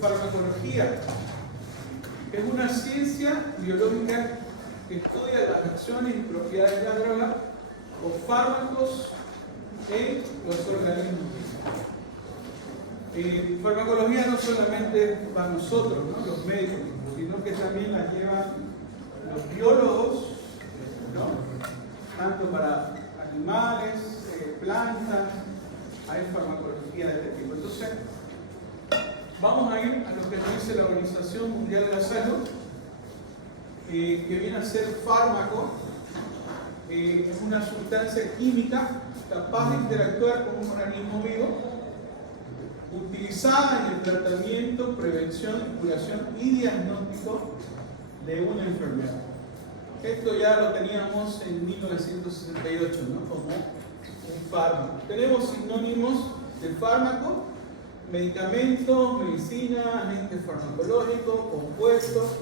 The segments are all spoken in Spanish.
farmacología. Es una ciencia biológica que estudia las acciones y propiedades de la droga o fármacos en los organismos. Farmacología no solamente para nosotros, ¿no?, los médicos, sino que también la llevan los biólogos, ¿no?, tanto para animales, plantas, hay farmacología de este tipo. Entonces, vamos a ir a lo que nos dice la Organización Mundial de la Salud, que viene a ser fármaco. Es una sustancia química capaz de interactuar con un organismo vivo, utilizada en el tratamiento, prevención, curación y diagnóstico de una enfermedad. Esto ya lo teníamos en 1968, ¿no?, como un fármaco. Tenemos sinónimos de fármaco: medicamentos, medicina, agente farmacológico, compuestos,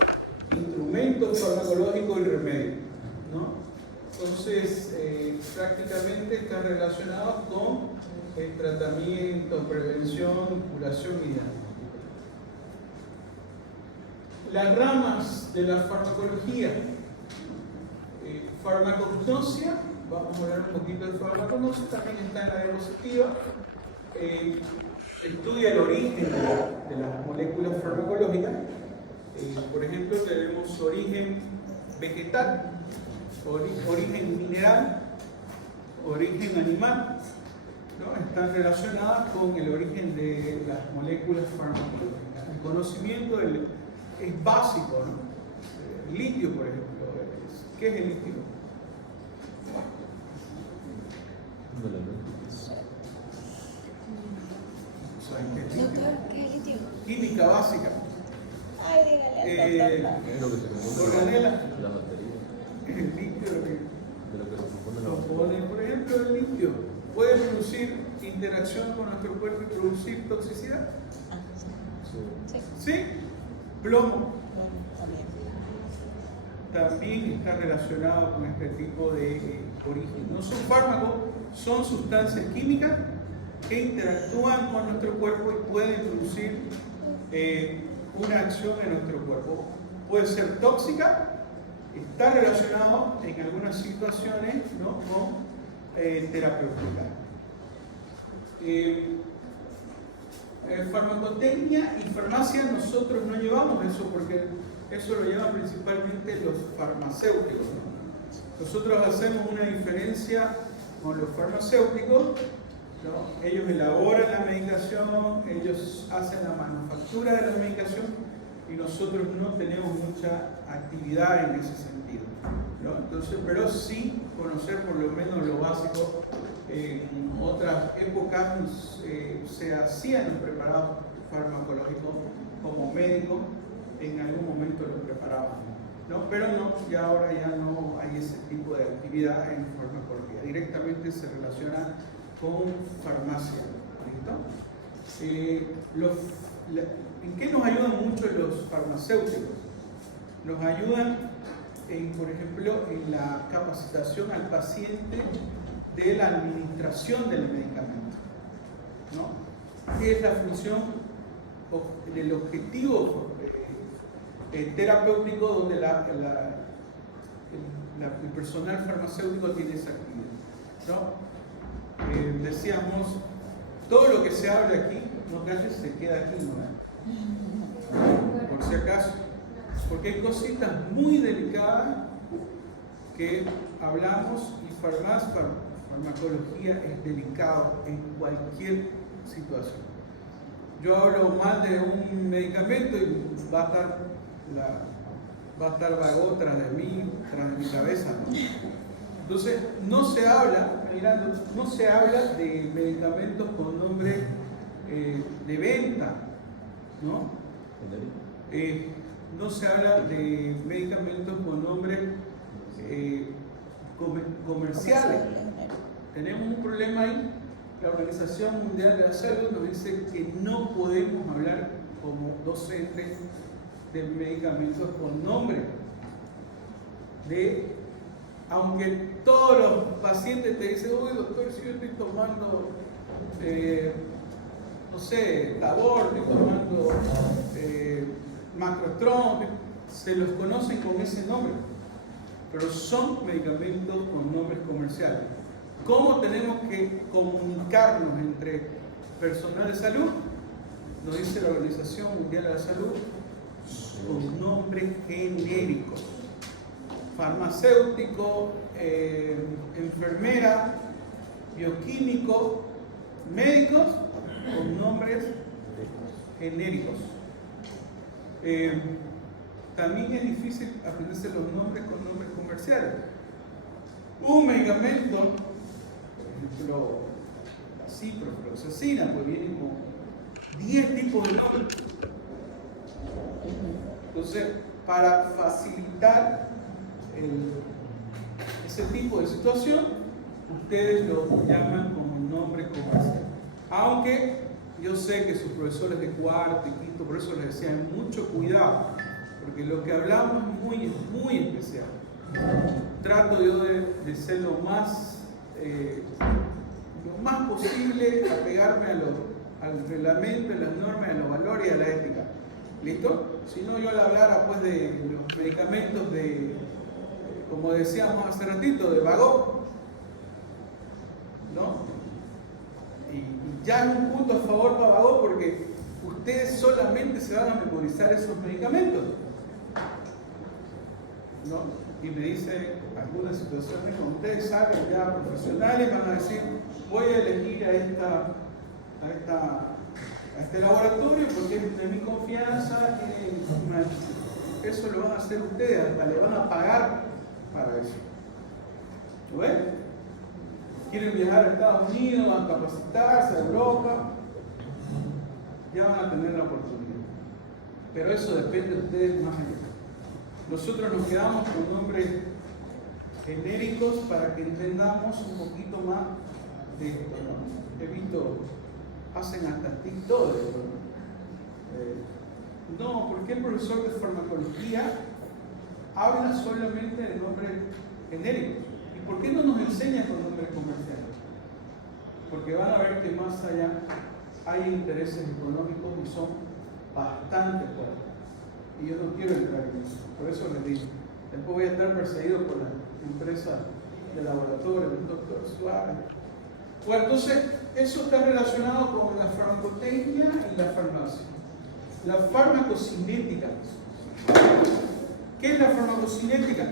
instrumentos farmacológicos y remedio, ¿no? Entonces, prácticamente están relacionados con el tratamiento, prevención, curación y diagnóstico. Las ramas de la farmacología: farmacognosia, vamos a hablar un poquito de farmacognosia, también está en la diapositiva. Estudia el origen de las moléculas farmacológicas. Por ejemplo, tenemos origen vegetal, origen mineral, origen animal, ¿no? Están relacionadas con el origen de las moléculas farmacológicas. El conocimiento es básico, ¿no? El litio, por ejemplo. ¿Qué es el litio? Doctor, ¿qué es litio? Química básica. Ay, dígale al doctor. Organela. La batería. Es el litio De lo que se compone la batería. por ejemplo, el litio puede producir interacción con nuestro cuerpo y producir toxicidad. Sí. ¿Sí? Plomo Bueno, también. también está relacionado con este tipo de origen. No son fármacos, son sustancias químicas que interactúan con nuestro cuerpo y pueden producir una acción en nuestro cuerpo. Puede ser tóxica, está relacionado en algunas situaciones, ¿no?, con terapéutica. Farmacotecnia y farmacia nosotros no llevamos eso, porque eso lo llevan principalmente los farmacéuticos, ¿no? Nosotros hacemos una diferencia con los farmacéuticos, ¿no? Ellos elaboran la medicación, ellos hacen la manufactura de la medicación y nosotros no tenemos mucha actividad en ese sentido, ¿no? Entonces, pero sí conocer por lo menos lo básico. En otras épocas se hacían los preparados farmacológicos como médicos, en algún momento los preparaban, ¿no? Pero no, ya ahora ya no hay ese tipo de actividad en farmacología, directamente se relaciona con farmacia. ¿Listo? ¿En qué nos ayudan mucho los farmacéuticos? Nos ayudan, por ejemplo, en la capacitación al paciente de la administración del medicamento, ¿no? ¿Qué es la función del objetivo terapéutico donde el personal farmacéutico tiene esa actividad, ¿no? Decíamos, todo lo que se hable aquí, no creas se queda aquí, ¿no? Por si acaso, porque hay cositas muy delicadas que hablamos y farmacología es delicado en cualquier situación. Yo hablo mal de un medicamento y va a estar vago tras de mi cabeza, ¿no? Entonces, no se habla de medicamentos con nombre de venta, ¿no? No se habla de medicamentos con nombres comerciales. Tenemos un problema ahí. La Organización Mundial de la Salud nos dice que no podemos hablar como docentes de medicamentos con nombre. Aunque todos los pacientes te dicen, uy doctor, si yo estoy tomando, no sé, Tabor, estoy tomando Macrotron, se los conocen con ese nombre, pero son medicamentos con nombres comerciales. ¿Cómo tenemos que comunicarnos entre personal de salud? Nos dice la Organización Mundial de la Salud, con nombres genéricos. Farmacéutico, enfermera, bioquímico, médicos, con nombres genéricos. También es difícil aprenderse los nombres con nombres comerciales. Un medicamento, por ejemplo, la ciprofloxacina, pues vienen como 10 tipos de nombres. Entonces, para facilitar ese tipo de situación, ustedes lo llaman como nombre comercial. Aunque yo sé que sus profesores de cuarto y quinto, por eso les decía, mucho cuidado, porque lo que hablamos es muy especial. Trato yo de ser lo más posible, apegarme al reglamento, a las normas, a los valores y a la ética. ¿Listo? Si no, yo le hablara pues de los medicamentos como decíamos hace ratito, de vago, ¿no? Y ya es un punto a favor para vago porque ustedes solamente se van a memorizar esos medicamentos, ¿no? Y me dice algunas situaciones como ustedes saben, ya profesionales van a decir, voy a elegir a este laboratorio porque es de mi confianza, eso lo van a hacer ustedes, hasta le van a pagar para eso. ¿Lo ven? Quieren viajar a Estados Unidos, van a capacitarse, a Europa, ya van a tener la oportunidad. Pero eso depende de ustedes más allá. Nosotros nos quedamos con nombres genéricos para que entendamos un poquito más de esto, ¿no? He visto, hacen hasta TikTok de esto, ¿no? No, ¿por qué el profesor de farmacología habla solamente de nombres genéricos? ¿Y por qué no nos enseña con nombres comerciales? Porque van a ver que más allá hay intereses económicos y son bastante fuertes. Y yo no quiero entrar en eso, por eso les digo. Después voy a estar perseguido por la empresa de laboratorio, el doctor Suárez. Bueno, entonces, eso está relacionado con la farmacotecnia y la farmacia. La farmacocinética. ¿Qué es la farmacocinética?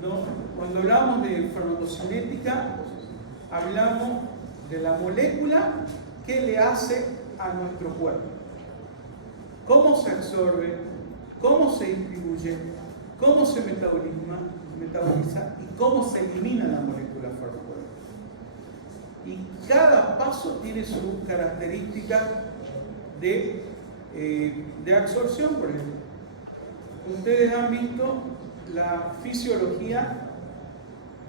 No, cuando hablamos de farmacocinética, hablamos de la molécula que le hace a nuestro cuerpo. Cómo se absorbe, cómo se distribuye, cómo se metaboliza y cómo se elimina la molécula farmacológica. Y cada paso tiene sus características de absorción, por ejemplo. Ustedes han visto la fisiología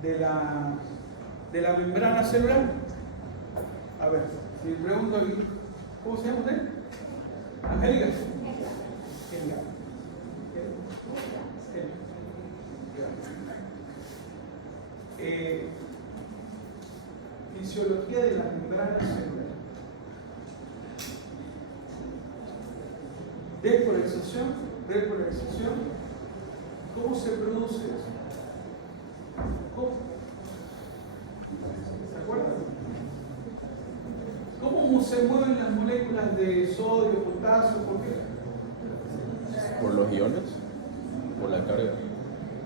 de la membrana celular. A ver, si le pregunto, ¿cómo se llama usted? Angélica. Fisiología de la membrana celular. Despolarización, repolarización. ¿Cómo se produce eso? ¿Cómo? ¿Se acuerdan? ¿Cómo se mueven las moléculas de sodio, potasio? ¿Por qué? ¿Por los iones? ¿Por la carga?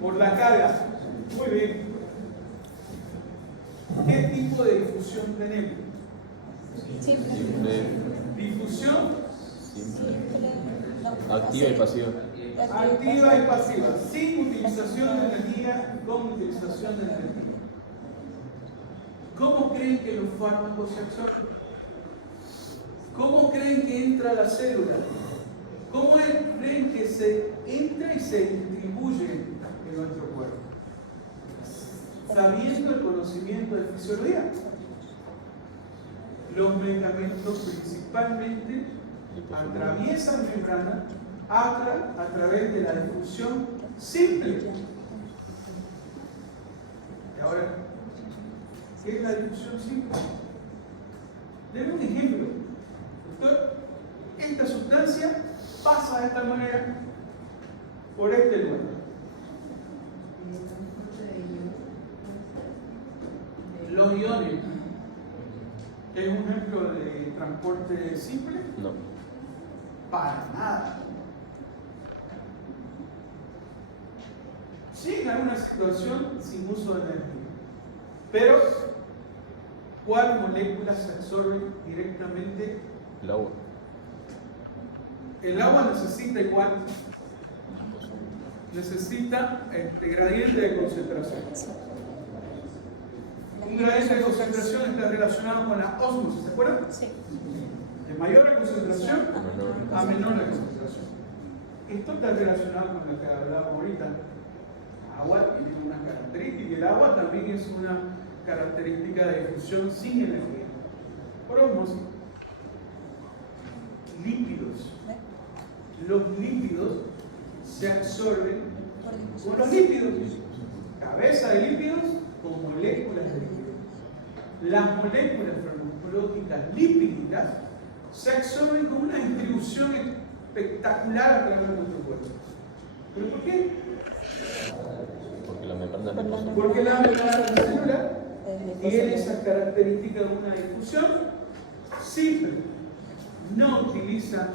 Por la carga. Muy bien. ¿Qué tipo de difusión tenemos? Simple. Difusión Activa y pasiva. activa y pasiva, sin utilización de energía y con utilización de energía. ¿Cómo creen que los fármacos se absorben? ¿Cómo creen que entra a la célula? ¿Cómo creen que se entra y se distribuye en nuestro cuerpo? Sabiendo el conocimiento de fisiología. Los medicamentos principalmente atraviesan membrana a través de la difusión simple. Y ahora, ¿qué es la difusión simple? Denme un ejemplo. Doctor, esta sustancia pasa de esta manera por este lugar. Los iones, ¿es un ejemplo de transporte simple? No. Para nada. Sí, en alguna situación sin uso de energía. Pero, ¿cuál molécula se absorbe directamente? El agua. El agua necesita igual, necesita gradiente de concentración. Un gradiente de concentración está relacionado con la ósmosis, ¿se acuerdan? Sí. De mayor la concentración a menor la concentración. Esto está relacionado con lo que hablábamos ahorita. El agua tiene una característica y el agua también es una característica de difusión sin energía. Por ósmosis. Lípidos. Los lípidos se absorben con los lípidos. Cabeza de lípidos con moléculas de lípidos. Las moléculas farmacológicas lipídicas se absorben con una distribución espectacular a través de nuestro cuerpo. ¿Pero por qué? Porque la membrana no. Porque la membrana celular tiene esa característica de una difusión simple. No utiliza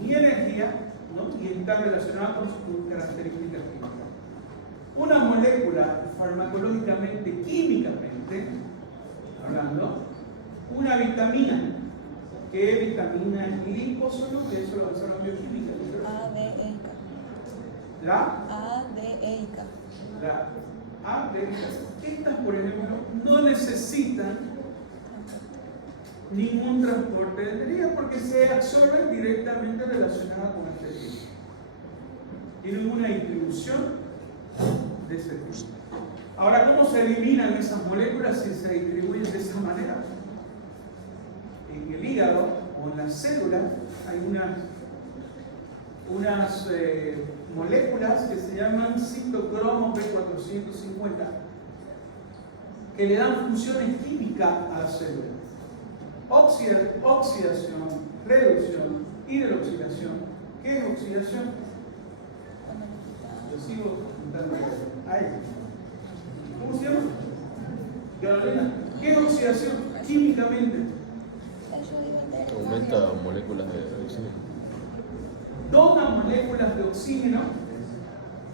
ni energía, ¿no? Y está relacionada con sus características químicas. Una molécula farmacológicamente, químicamente, hablando, una vitamina. ¿Qué vitamina es liposoluble? Eso lo avanzaron bioquímica. ADEICA. La ADEICA. La ADEICA. Estas, por ejemplo, no necesitan ningún transporte de energía porque se absorben directamente relacionadas con este tipo. Tienen una distribución de ese tipo. Ahora, ¿cómo se eliminan esas moléculas si se distribuyen de esa manera? En el hígado o en las células hay unas moléculas que se llaman citocromo P450 que le dan funciones químicas a las células. Oxidación, reducción, hidroxilación. ¿Qué es oxidación? Yo sigo contando. Ahí. ¿Cómo se llama? Carolina. ¿Qué es oxidación? Químicamente. Aumenta moléculas de oxígeno. Dona moléculas de oxígeno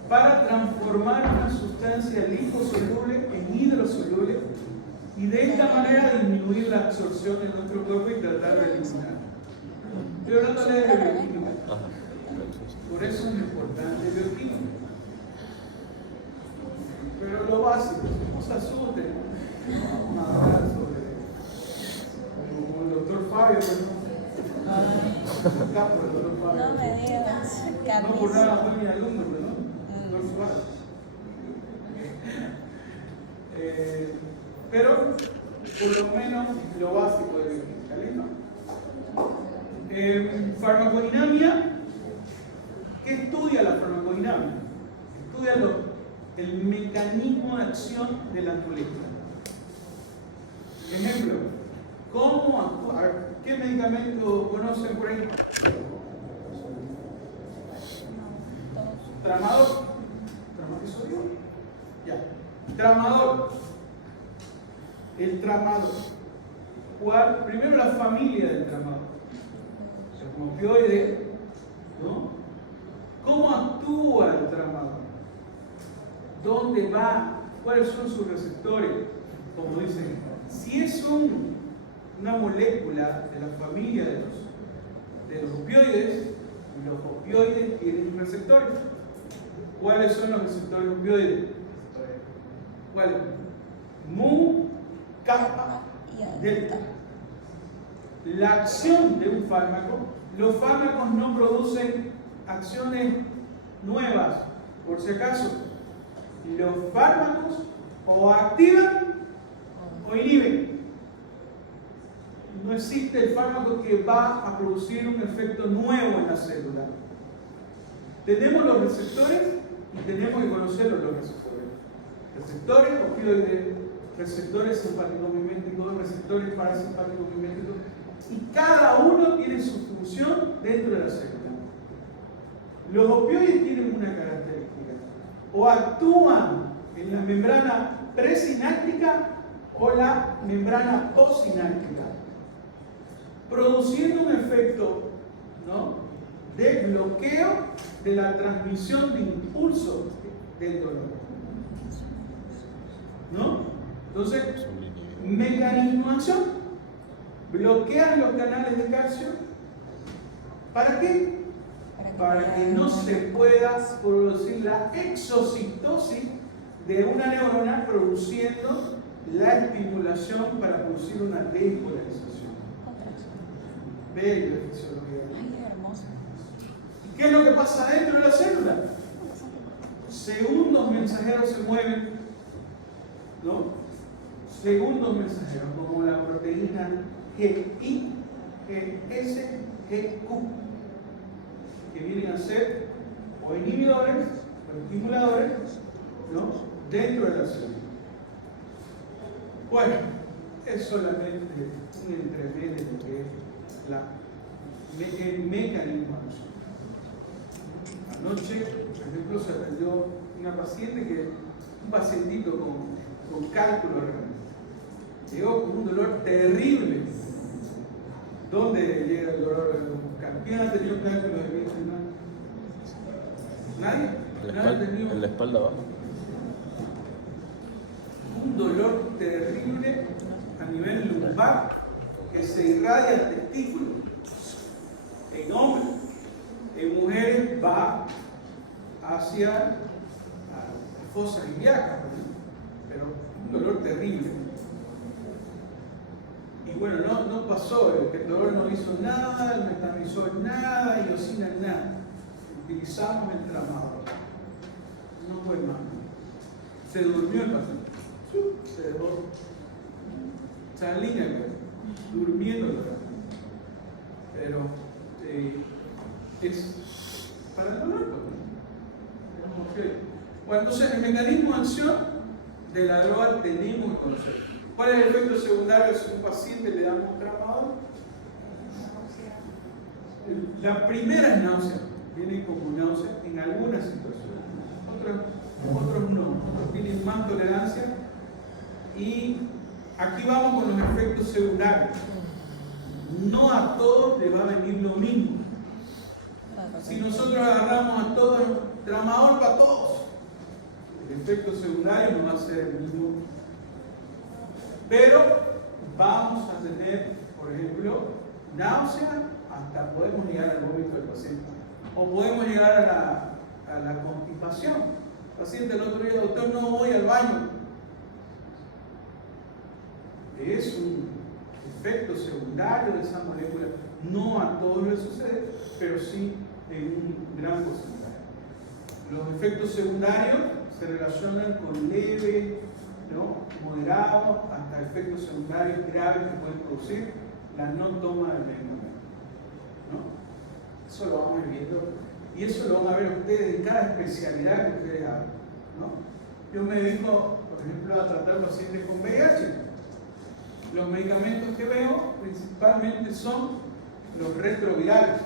para transformar una sustancia liposoluble en hidrosoluble y de esta manera disminuir la absorción en nuestro cuerpo y tratar de eliminar. Estoy hablando de bioquímica. Por eso es importante bioquímica. Pero lo básico, no se asusten. Vamos a hablar sobre, como el doctor Fabio, ¿no? Capo, el doctor Fabio. No me digas. No por nada fue mi alumno, pero no. Doctor Fabio. Pero, por lo menos, lo básico de bioquímica, ¿no? Farmacodinamia. ¿Qué estudia la farmacodinamia? Estudia el mecanismo de acción de la molécula. Ejemplo, ¿cómo actuar? ¿Qué medicamento conocen por ahí? Tramador. ¿Tramador soy yo? Ya. Tramador. El tramador. ¿Cuál? Primero la familia del tramador. El opioide, ¿no? ¿Cómo actúa el tramador? ¿Dónde va? ¿Cuáles son sus receptores? Como dicen, si es una molécula de la familia de los opioides, los opioides tienen receptores. ¿Cuáles son los receptores opioides? ¿Cuáles? Mu, kappa, delta. La acción de un fármaco, los fármacos no producen acciones nuevas, por si acaso. Los fármacos o activan o inhiben. No existe el fármaco que va a producir un efecto nuevo en la célula. Tenemos los receptores y tenemos que conocerlos los receptores. Receptores opioides, receptores simpático-miméticos, receptores parasimpático-miméticos, y cada uno tiene su función dentro de la célula. Los opioides tienen una característica: o actúan en la membrana presináptica o la membrana postsináptica, produciendo un efecto, ¿no?, de bloqueo de la transmisión de impulso del dolor, ¿no? Entonces, mecanismo de acción: bloquean los canales de calcio. ¿Para qué? Para que no se pueda producir la exocitosis de una neurona, produciendo la estimulación para producir una despolarización. Bella fisiología. Ay, hermoso. ¿Y qué es lo que pasa dentro de la célula? Segundos mensajeros se mueven, ¿no? Segundos mensajeros, como la proteína GI, GS, GQ, que vienen a ser o inhibidores o estimuladores, ¿no?, dentro de la célula. Bueno, es solamente un entremedio de lo que es el mecanismo de acción. Anoche, por ejemplo, se atendió una paciente un pacientito con cálculo renal. Llegó con un dolor terrible. ¿Dónde llega el dolor? ¿Quién ha tenido cálculo de vida renal? ¿Nadie? ¿Nadie ha tenido? En la espalda abajo. Un dolor terrible a nivel lumbar que se irradia al testículo. En hombres, en mujeres va hacia las fosas ilíacas, ¿no? Pero un dolor terrible. Y bueno, no pasó, el dolor no hizo nada, el metamizol nada, iosina nada. Utilizamos el tramador. No fue más. Se durmió el paciente. Se dejó. Salina, durmiendo el dolor. Pero es para el dolor. Bueno, entonces el mecanismo de acción de la droga tenemos que conocer. ¿Cuál es el efecto secundario si a un paciente le damos tramador? La primera es náusea, viene como náusea en algunas situaciones, otros no, otros tienen más tolerancia. Y aquí vamos con los efectos secundarios. No a todos les va a venir lo mismo. Si nosotros agarramos a todos, tramador para todos, el efecto secundario no va a ser el mismo. Pero vamos a tener, por ejemplo, náusea, hasta podemos llegar al vómito del paciente. O podemos llegar a la constipación. El paciente el otro día: doctor, no voy al baño. Es un efecto secundario de esa molécula. No a todos les sucede, pero sí en un gran porcentaje. Los efectos secundarios se relacionan con leve, ¿no?, moderado, hasta efectos secundarios graves que pueden producir la no toma del medicamento, ¿no? Eso lo vamos a ir viendo, y eso lo van a ver ustedes en cada especialidad que ustedes hagan, ¿no? Yo me dedico, por ejemplo, a tratar pacientes con VIH. Los medicamentos que veo principalmente son los retrovirales,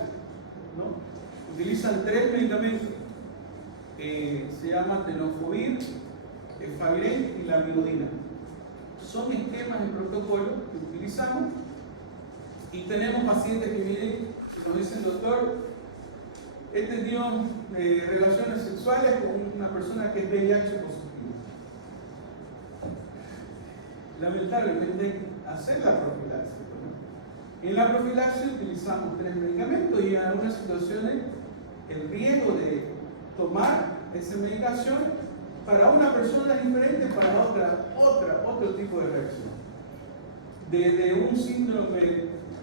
¿no? Utilizan 3 medicamentos, se llaman tenofovir, efavirenz y la amilodina. Son esquemas de protocolo que utilizamos, y tenemos pacientes que vienen y nos dicen: doctor, he tenido relaciones sexuales con una persona que es VIH positiva. Lamentablemente hay que hacer la profilaxis, ¿no? En la profilaxis utilizamos 3 medicamentos, y en algunas situaciones el riesgo de tomar esa medicación para una persona es diferente, para otro tipo de reacción. Desde un síndrome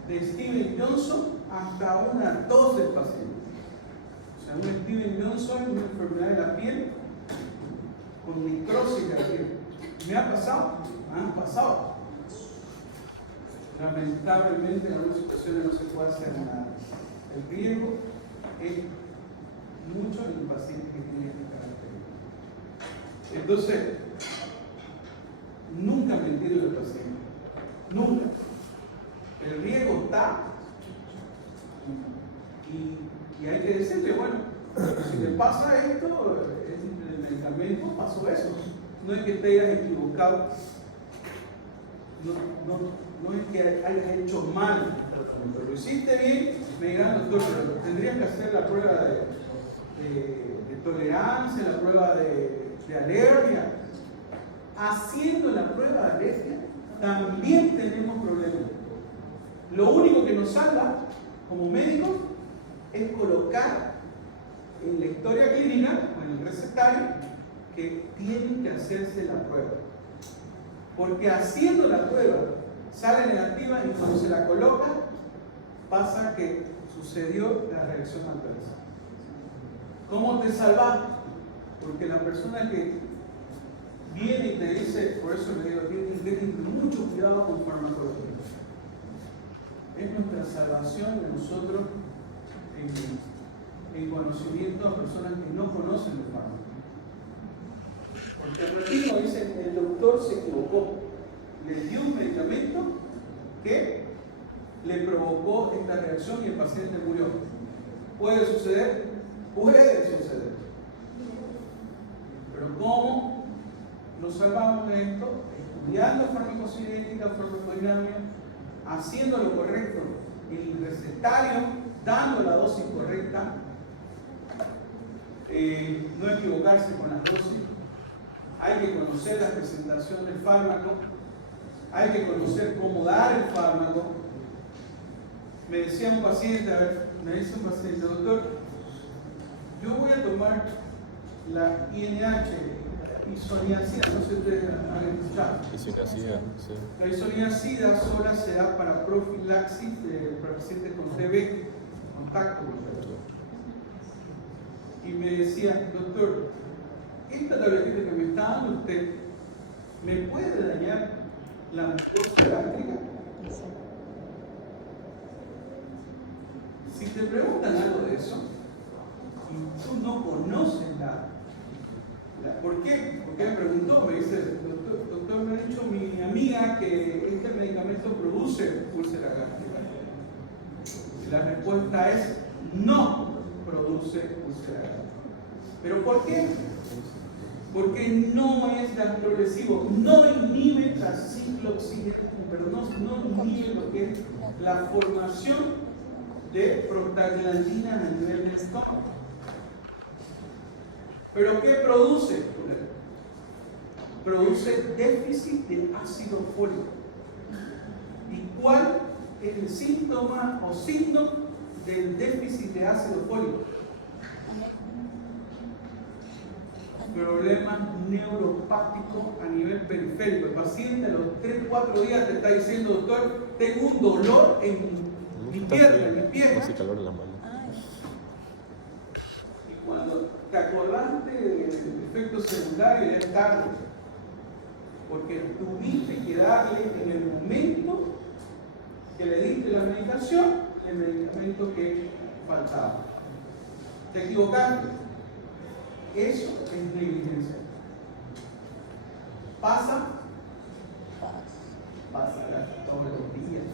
de Stevens-Johnson hasta una tos del paciente. O sea, un Stevens-Johnson es una enfermedad de la piel con necrosis de la piel. ¿Me ha pasado? Me han pasado. Lamentablemente en algunas situaciones no se puede hacer nada. El riesgo es mucho en el paciente que tiene esta característica. Entonces, nunca mentir al paciente. Nunca. El riesgo está. Y hay que decirle: bueno, Si te pasa esto, el medicamento pasó eso. No es que te hayas equivocado, no es que hayas hecho mal, pero lo hiciste bien, me dirán, doctor, pero tendrías que hacer la prueba de tolerancia, la prueba de alergia. Haciendo la prueba de alergia, también tenemos problemas. Lo único que nos salva como médicos es colocar en la historia clínica o en el recetario que tienen que hacerse la prueba. Porque haciendo la prueba sale negativa y cuando se la coloca pasa que sucedió la reacción adversa. ¿Cómo te salvas? Porque la persona que viene y te dice, por eso le digo, tienen mucho cuidado con farmacología. Es nuestra salvación de nosotros en conocimiento a personas que no conocen el fármaco. Porque el repito, dice, el doctor se equivocó. Le dio un medicamento que le provocó esta reacción y el paciente murió. ¿Puede suceder? Puede suceder. Pero ¿cómo nos salvamos de esto? Estudiando farmacocinética, farmacodinámica, haciendo lo correcto en el recetario, dando la dosis correcta, no equivocarse con las dosis. Hay que conocer la presentación del fármaco, hay que conocer cómo dar el fármaco. Me decía un paciente, doctor, yo voy a tomar la INH, isoniazida, no sé si ustedes han escuchado. Isoniazida, sí. La isoniazida sola se da para profilaxis de pacientes con TB, contacto con TB. Y me decía, doctor, esta tabletita que me está dando usted, ¿me puede dañar la mucosa gástrica? Si te preguntan algo de eso, y tú no conoces ¿por qué? Porque me preguntó, me dice, doctor, me ha dicho mi amiga que este medicamento produce úlcera gástrica. Y la respuesta es, no produce úlcera gástrica. ¿Pero por qué? Porque no es gastrolesivo, no inhibe la ciclooxigenación, pero no inhibe lo que es la formación de prostaglandinas a nivel del estómago. ¿Pero qué produce? Produce déficit de ácido fólico. ¿Y cuál es el síntoma o signo del déficit de ácido fólico? Problemas neuropáticos a nivel periférico. El paciente a los 3-4 días te está diciendo, doctor, tengo un dolor en mi pierna, en mi pierna. Hace calor en la mano. Y cuando te acordaste del efecto secundario ya es tarde. Porque tuviste que darle en el momento que le diste la medicación, el medicamento que faltaba. ¿Te equivocaste? Eso es negligencia. Pasa todos los días.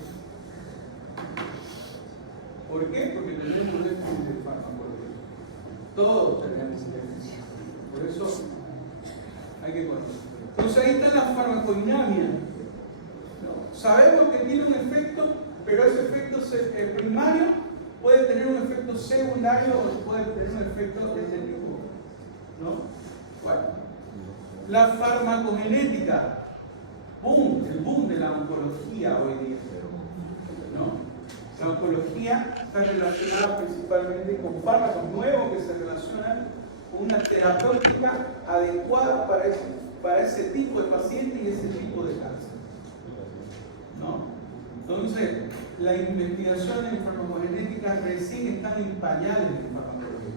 ¿Por qué? Porque tenemos déficit de farmacología. Todos tenemos déficit. Por eso hay que conocer. Entonces ahí está la farmacodinamia. Sabemos que tiene un efecto, pero ese efecto primario puede tener un efecto secundario o puede tener un efecto de ese tipo. ¿No? Bueno, la farmacogenética, el boom de la oncología hoy día. ¿No? La oncología está relacionada principalmente con fármacos nuevos que se relacionan con una terapéutica adecuada para ese tipo de paciente y ese tipo de cáncer. ¿No? Entonces, la investigación en farmacogenética recién están en pañales en farmacología.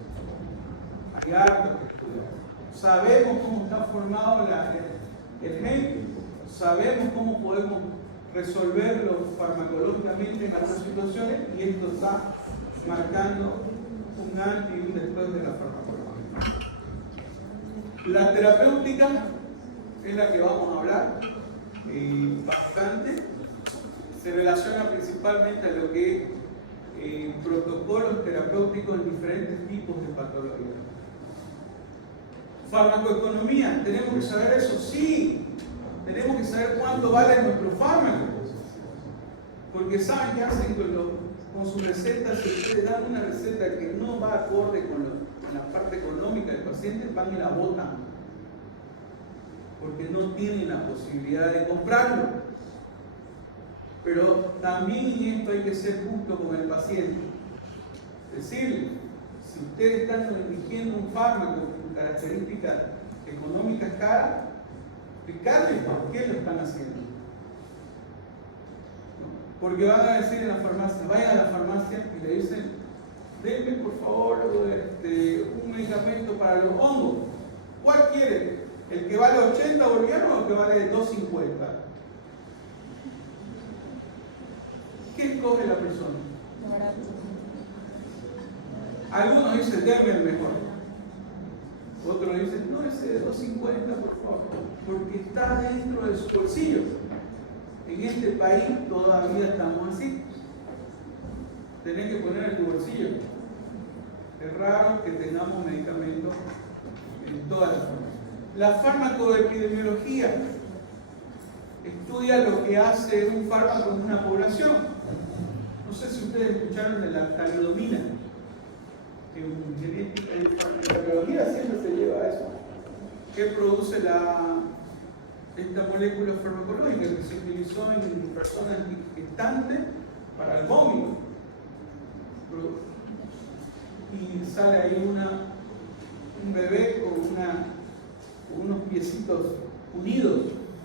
Hay harto que estudiar. Sabemos cómo está formado el gen, sabemos cómo podemos resolverlo farmacológicamente en algunas situaciones y esto está marcando un antes y un después de la farmacología. La terapéutica es la que vamos a hablar bastante. Se relaciona principalmente a lo que es protocolos terapéuticos en diferentes tipos de patologías. Farmacoeconomía, ¿tenemos que saber eso? Sí, tenemos que saber cuánto vale nuestro fármaco. Porque saben qué hacen con sus recetas. Si ustedes dan una receta que no va acorde con la parte económica del paciente, van y la botan. Porque no tienen la posibilidad de comprarlo. Pero también en esto hay que ser justo con el paciente. Decirle, si ustedes están eligiendo un fármaco con características económicas caras, explicarles por qué lo están haciendo. Porque van a decir en la farmacia, vayan a la farmacia y le dicen, denme por favor un medicamento para los hongos. ¿Cuál quiere? ¿El que vale 80 bolivianos o el que vale 2.50? ¿Qué escoge la persona? Algunos dicen, denme el mejor. Otros dicen, no, ese de 2.50 por favor, porque está dentro de su bolsillo. En este país todavía estamos así. Tenés que poner en tu bolsillo. Es raro que tengamos medicamentos en todas las formas. La farmacoepidemiología estudia lo que hace un fármaco en una población. No sé si ustedes escucharon de la talidomina. En genética y farmacobiología siempre se lleva a eso. ¿Qué produce esta molécula farmacológica que se utilizó en personas gestantes para el vómito? Y sale ahí un bebé con unos piecitos unidos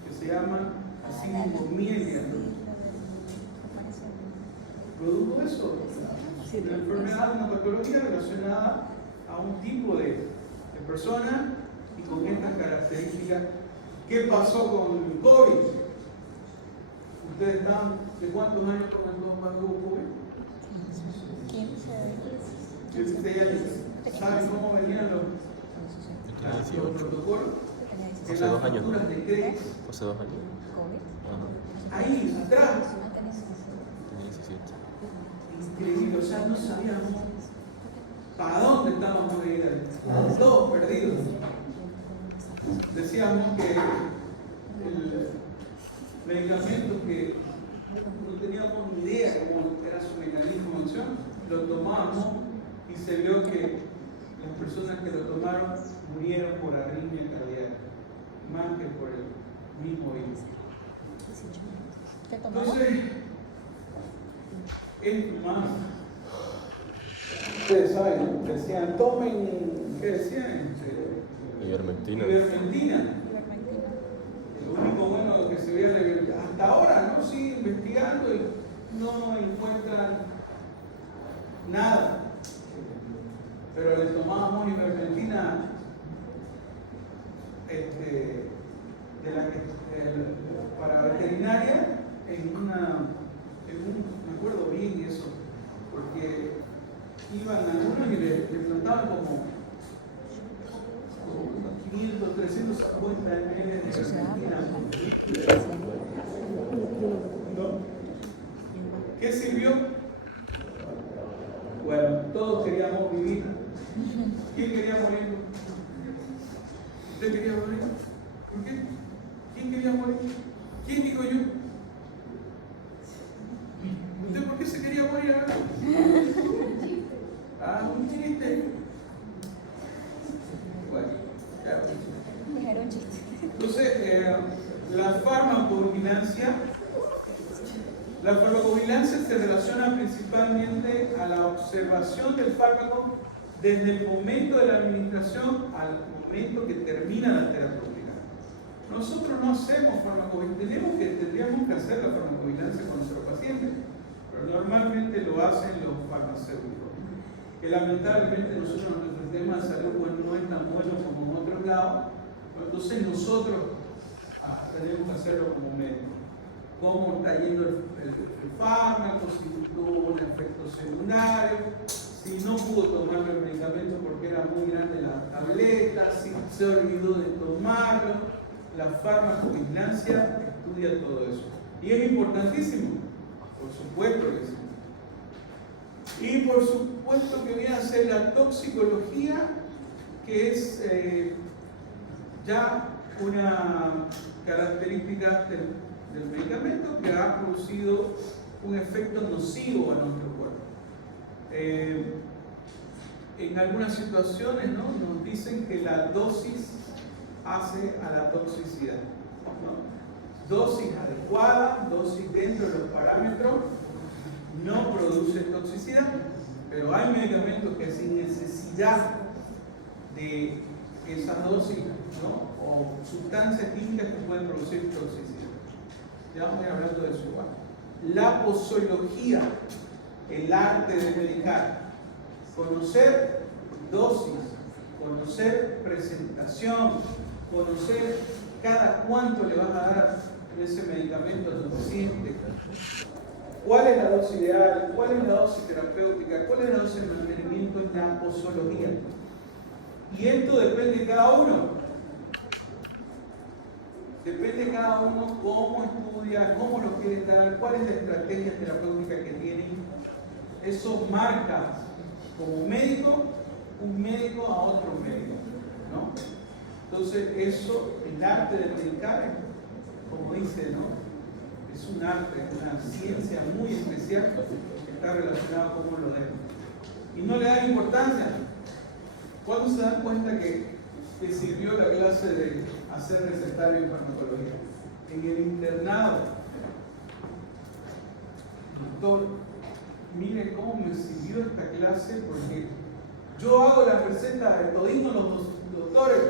que se llaman acincomilia. ¿Produjo eso? Una enfermedad, una patología relacionada a un tipo de persona y con estas características. ¿Qué pasó con el COVID? ¿Ustedes están de cuántos años cuando hubo COVID? 15 años. ¿Saben cómo venían los protocolos? Hace 2 años. De crédito. Hace 2 años. Ahí, atrás. Tenía 17. Increíble, o sea, no sabíamos para dónde estábamos a ir. Todos perdidos. Decíamos que el medicamento que no teníamos ni idea cómo era su mecanismo de acción, lo tomábamos y se vio que las personas que lo tomaron murieron por arritmia cardíaca, más que por el mismo virus. Entonces, es más. Ustedes saben, decían, tomen, ¿qué decían? Ivermectina. Ivermectina. Lo único bueno que se veía hasta ahora, ¿no? Siguen investigando y no encuentran nada. Pero le tomábamos ivermectina para veterinaria me acuerdo bien eso, porque iban algunos y le plantaban como 500, 350 ml de ivermectina. ¿Qué sirvió? Bueno, todos queríamos vivir. ¿Quién quería morir? ¿Usted quería morir? ¿Por qué? ¿Quién quería morir? ¿Quién dijo yo? ¿Usted por qué se quería morir ahora? Ah, un chiste. Bueno, claro. Entonces, la farmacovigilancia se relaciona principalmente a la observación del fármaco desde el momento de la administración al momento que termina la terapéutica. Nosotros no hacemos farmacovigilancia, tendríamos que hacer la farmacovigilancia con nuestros pacientes, pero normalmente lo hacen los farmacéuticos. Que lamentablemente nosotros nuestro sistema de salud no es tan bueno como en otros lados, entonces nosotros tenemos que hacerlo como médicos. Cómo está yendo el fármaco, si tuvo un efecto secundario, si no pudo tomar el medicamento porque era muy grande la tableta, si se olvidó de tomarlo. La farmacovigilancia estudia todo eso. Y es importantísimo, por supuesto que sí. Y por supuesto que viene a ser la toxicología, que es ya una característica del medicamento que ha producido un efecto nocivo a nuestro cuerpo. En algunas situaciones, ¿no?, nos dicen que la dosis hace a la toxicidad, ¿no? Dosis adecuada, dosis dentro de los parámetros, no produce toxicidad, pero hay medicamentos que sin necesidad de esa dosis, ¿no?, o sustancias químicas que pueden producir toxicidad. Ya vamos a ir hablando de eso igual. La posología, el arte de medicar, conocer dosis, conocer presentación, conocer cada cuánto le vas a dar ese medicamento a tu paciente, cuál es la dosis ideal, cuál es la dosis terapéutica, cuál es la dosis de mantenimiento en la posología. Y esto depende de cada uno. Depende de cada uno cómo estudia, cómo lo quiere dar, cuál es la estrategia terapéutica que tienen. Eso marca como médico, un médico a otro médico, ¿no? Entonces eso, el arte de medicar, como dice, ¿no?, es un arte, una ciencia muy especial que está relacionada con cómo lo deben. Y no le dan importancia. ¿Cuándo se dan cuenta que sirvió la clase de hacer recetario en farmacología? En el internado. Doctor, mire cómo me sirvió esta clase, porque yo hago la receta de todino los doctores.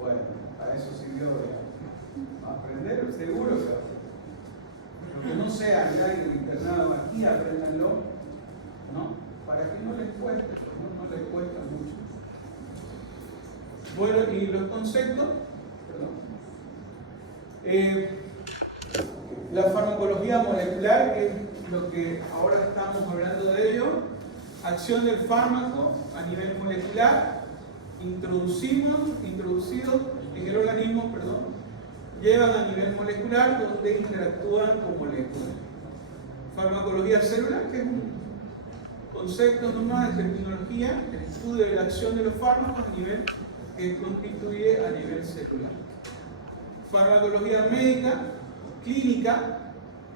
Bueno, a eso sirvió aprender, seguro que lo que no sea allá en el internado, aquí apréndanlo, ¿no?, para que no les cueste, no les cuesta mucho. Bueno, y los conceptos, la farmacología molecular, que es lo que ahora estamos hablando de ello, acción del fármaco a nivel molecular, introducidos en el organismo, llevan a nivel molecular, donde interactúan con moléculas. Farmacología celular, que es un concepto nomás de terminología, el estudio de la acción de los fármacos a nivel que constituye a nivel celular. Farmacología médica, clínica,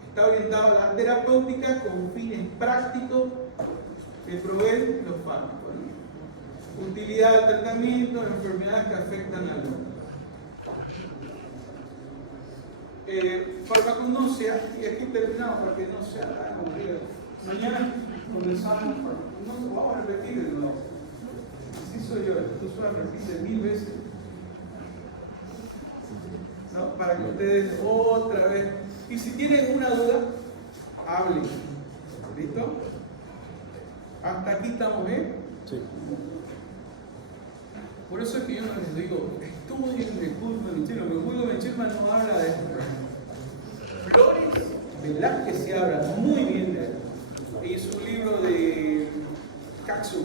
está orientada a la terapéutica con fines prácticos que proveen los fármacos, ¿no? Utilidad del tratamiento, enfermedades que afectan al hombre. Farmacognosia, y aquí terminamos para que no sea tan aburrido. Mañana comenzamos farmacognosia, vamos a repetirlo. Así soy yo, esto suena repite 1000 veces, ¿no?, para que ustedes otra vez, y si tienen una duda, hablen. ¿Listo? Hasta aquí estamos bien. Sí. Por eso es que yo no les digo, estudien de Goodman y Chilman, porque Goodman y Chilman no habla de esto. Flores Velázquez se habla muy bien